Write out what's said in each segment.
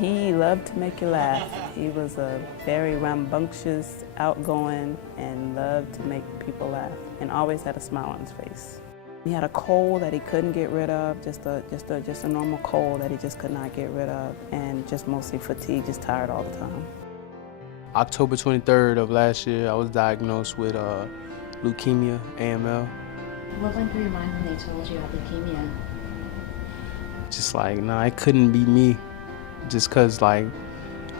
He loved to make you laugh. He was a very rambunctious, outgoing, and loved to make people laugh, and always had a smile on his face. He had a cold that he couldn't get rid of, just a normal cold that he just could not get rid of, and just mostly fatigue, just tired all the time. October 23rd of last year, I was diagnosed with leukemia, AML. What went through your mind when they told you you had leukemia? Just like, nah, it couldn't be me. Just cause like,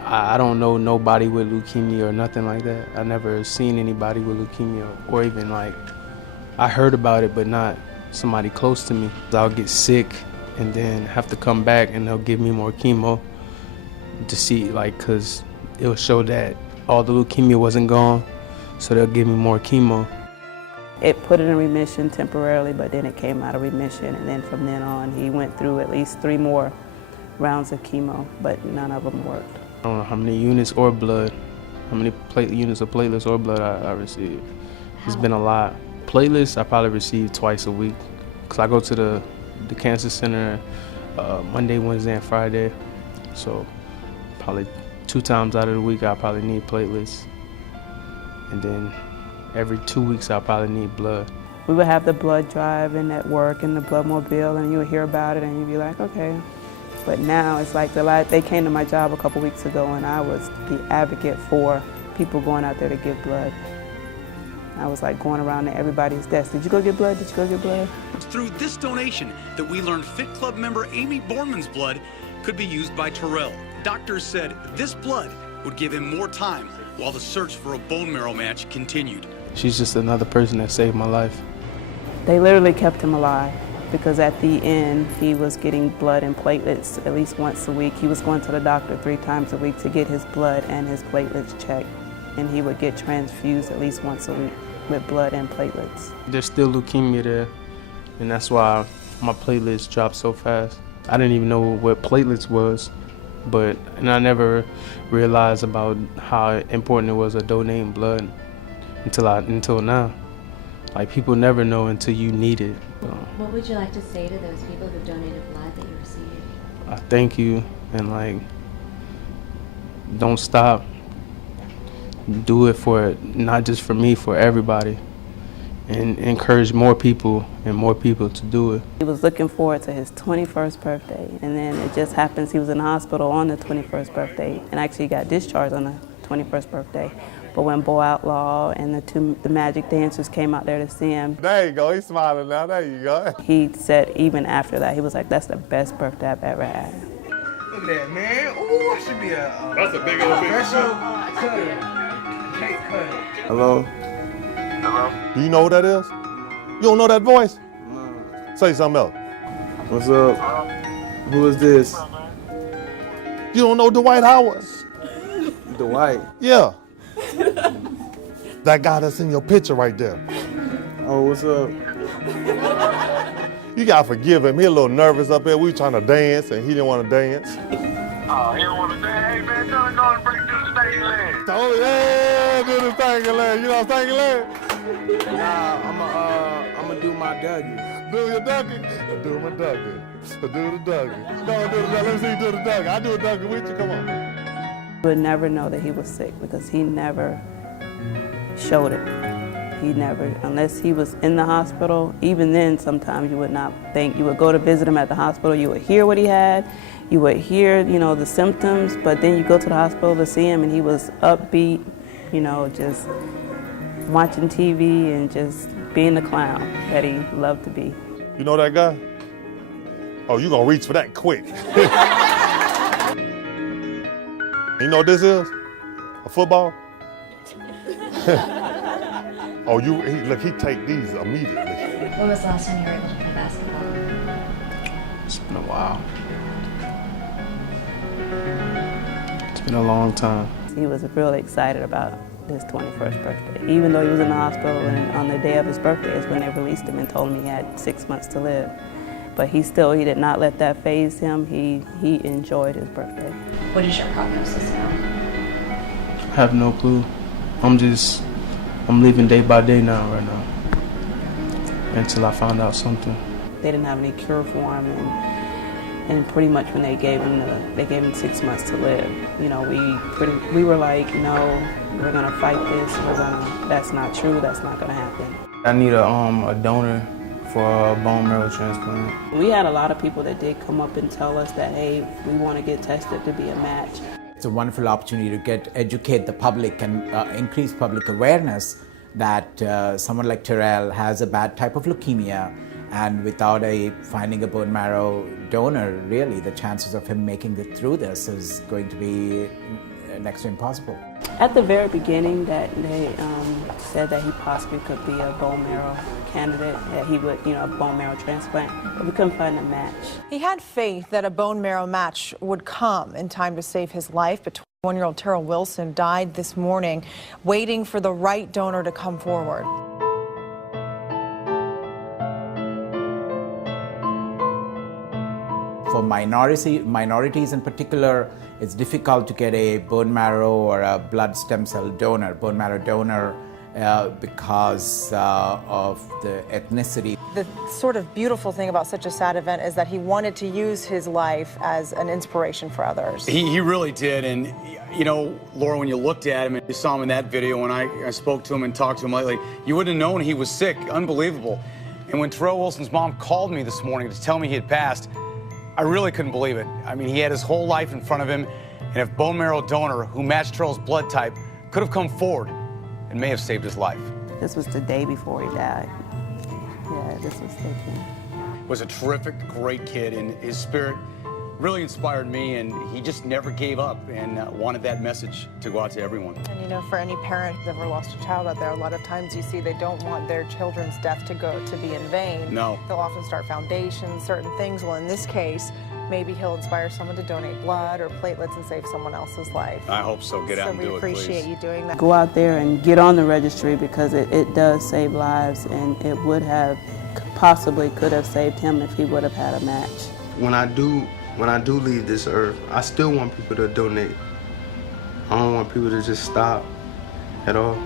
I don't know nobody with leukemia or nothing like that. I never seen anybody with leukemia, or even like, I heard about it, but not somebody close to me. I'll get sick and then have to come back and they'll give me more chemo to see, like, cause it'll show that all the leukemia wasn't gone, so they'll give me more chemo. It put it in remission temporarily, but then it came out of remission, and then from then on, he went through at least 3 more rounds of chemo, but none of them worked. I don't know how many units or blood, how many units of platelets or blood I received. It's been a lot. Platelets I probably receive twice a week, because I go to the cancer center Monday, Wednesday, and Friday, so probably 2 times out of the week I probably need platelets, and then every 2 weeks I probably need blood. We would have the blood drive and at work and the blood mobile, and you would hear about it and you'd be like, okay. But now it's like they came to my job a couple weeks ago, and I was the advocate for people going out there to give blood. I was like going around to everybody's desk. Did you go get blood? Did you go get blood? It's through this donation that we learned Fit Club member Amy Borman's blood could be used by Terrell. Doctors said this blood would give him more time while the search for a bone marrow match continued. She's just another person that saved my life. They literally kept him alive, because at the end, he was getting blood and platelets at least once a week. He was going to the doctor 3 times a week to get his blood and his platelets checked, and he would get transfused at least once a week with blood and platelets. There's still leukemia there, and that's why my platelets dropped so fast. I didn't even know what platelets was, and I never realized about how important it was to donate blood until now. Like, people never know until you need it. What would you like to say to those people who donated blood that you received? I thank you, and like, don't stop. Do it for, not just for me, for everybody, and encourage more people to do it. He was looking forward to his 21st birthday, and then it just happens he was in the hospital on the 21st birthday, and actually got discharged on the 21st birthday. But when Bo Outlaw and the Magic Dancers came out there to see him, there you go, he's smiling now, there you go. He said even after that, he was like, that's the best birthday I've ever had. Look at that, man. Ooh, I should be that's a big old special cutter. Cake cutter. Hello? Hello? Do you know who that is? You don't know that voice? No. Say something else. What's up? Who is this? You don't know Dwight Howard? Dwight. Yeah. That guy that's in your picture right there. Oh, what's up? You gotta forgive him. He a little nervous up here. We trying to dance and he didn't want to dance. Oh, he don't want to dance? Hey, man, tell him go and break through the stage leg. Oh, yeah, do the stanky leg. You know stanky leg? Nah, I'ma do my Dougie. Do your Dougie? Do my Dougie. Do the Dougie. Go on, do the Dougie. Let me see you do the Dougie. I'll do a Dougie with you. Come on. You would never know that he was sick, because he never showed it. He never, unless he was in the hospital, even then sometimes you would not think. You would go to visit him at the hospital, you would hear what he had, you would hear, the symptoms, but then you go to the hospital to see him and he was upbeat, just watching TV and just being the clown that he loved to be. You know that guy? Oh, you gonna reach for that quick. You know what this is? A football? Oh, look, he take these immediately. When was the last time you were able to play basketball? It's been a while. It's been a long time. He was really excited about his 21st birthday. Even though he was in the hospital, and on the day of his birthday is when they released him and told him he had 6 months to live. But he did not let that faze him. He enjoyed his birthday. What is your prognosis now? I have no clue. I'm living day by day now, right now, until I find out something. They didn't have any cure for him, And pretty much when they gave him 6 months to live. You know, we were like, no, we're gonna fight this. That's not true. That's not gonna happen. I need a donor for a bone marrow transplant. We had a lot of people that did come up and tell us that, hey, we want to get tested to be a match. It's a wonderful opportunity to educate the public and increase public awareness that someone like Terrell has a bad type of leukemia, and without finding a bone marrow donor, really, the chances of him making it through this is going to be next to impossible. At the very beginning, that they said that he possibly could be a bone marrow candidate, that he would, a bone marrow transplant, but we couldn't find a match. He had faith that a bone marrow match would come in time to save his life, but 21-year-old Terrell Wilson died this morning waiting for the right donor to come forward. For minorities in particular, it's difficult to get a bone marrow or a blood stem cell donor, bone marrow donor, because of the ethnicity. The sort of beautiful thing about such a sad event is that he wanted to use his life as an inspiration for others. He really did, and Laura, when you looked at him and you saw him in that video, when I spoke to him and talked to him lately, you wouldn't have known he was sick. Unbelievable. And when Terrell Wilson's mom called me this morning to tell me he had passed, I really couldn't believe it. I mean, he had his whole life in front of him, and if bone marrow donor who matched Terrell's blood type could have come forward, it may have saved his life. This was the day before he died. Yeah, this was taken. Was a terrific, great kid, and his spirit really inspired me, and he just never gave up and wanted that message to go out to everyone. And for any parent who's ever lost a child out there, a lot of times you see they don't want their children's death to be in vain. No. They'll often start foundations, certain things. Well, in this case, maybe he'll inspire someone to donate blood or platelets and save someone else's life. I hope so. Get out and do it, please. So we appreciate you doing that. Go out there and get on the registry, because it does save lives, and it would have possibly could have saved him if he would have had a match. When I do leave this earth, I still want people to donate. I don't want people to just stop at all.